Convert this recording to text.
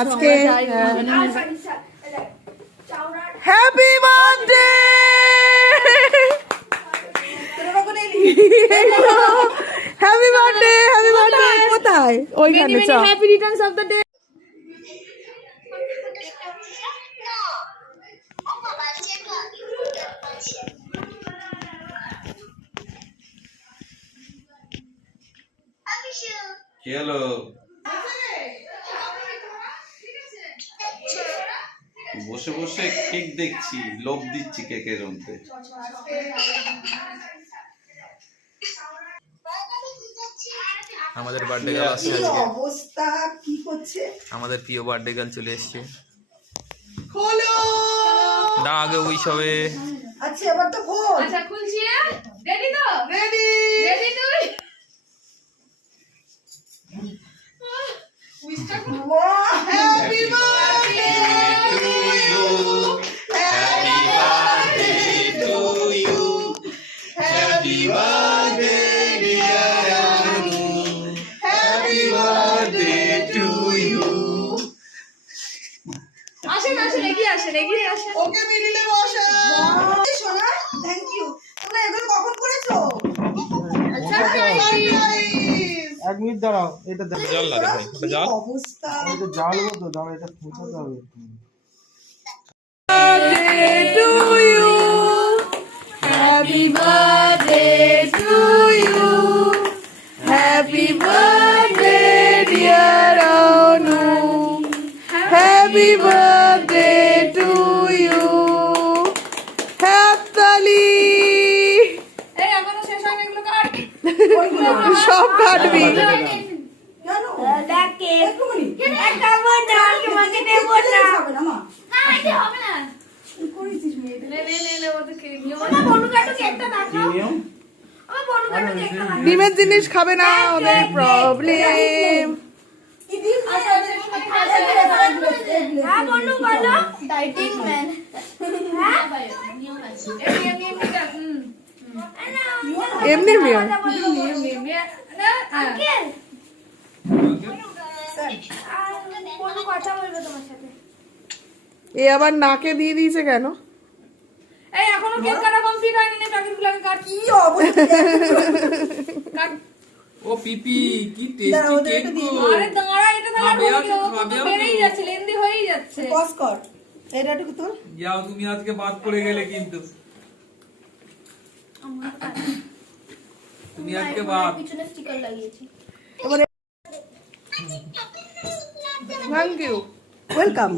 আজকে happy birthday happy birthday happy birthday কোথায় ওইখানে চল happy Returns of the day hello বসে বসে কেক দেখছি লোভ দিচ্ছি কেকের মধ্যে আমাদের বার্থডে গার্ল আসছে আজকে অবস্থা কি করছে আমাদের প্রিয় বার্থডে গার্ল চলে এসেছে হলো না আগে ওই সবে আচ্ছা এবার তো খোল আচ্ছা খুলছি রেডি তো রেডি রেডি তুই happy birthday happy birthday dear Anu happy birthday to you আসেন আসেন এগিয়ে আসেন ওকে মিডিলে বসা সোনা থ্যাংক ইউ তোমরা এগুলো কখন করেছো আচ্ছা এক মিনিট দাঁড়াও এটা জল লাগে ভাই ওটা জল অবস্থা এটা জ্বালবো তো দাঁড়াও এটা ফুটাতে হবে to you happy birthday to you happy birthday dear Anu happy birthday to you happily এই এখনো শেষ হয়নি এগুলো কাট সব কাটবি দেখে একটা বড় আমাকে দেব না এটা হবে না নে ওটা কে নিও আমার বনু কাটু কেকটা দেখাও আমার বনু কাটু কেকটা দেখাও ডিমের জিনিস খাবে না ওদের প্রবলেম হ্যাঁ বনু বলো ডাইটিং ম্যান হ্যাঁ এমনি মিয়া আঙ্কেল বনু কথা বলবে তোমার সাথে এ আবার নাকে দিয়ে দিয়েছে কেন এই এখনো কেক কাটা কমপ্লিট হয়নি না প্যাকেটগুলো আমি কাট কি অবস্থা কাট ও পিপি কি টেস্টি কেক গো আরে দাঁড়া এটা তাহলে খাবে বেড়েই যাচ্ছে লেন্দি হয়েই যাচ্ছে বস কর এটাটুকু তোর যাও তুমি আজকে বাদ পড়ে গেলে কিন্তু তুমি আজকে বাদ পিছনে স্টিকার লাগিয়েছি থ্যাংক ইউ ওয়েলকাম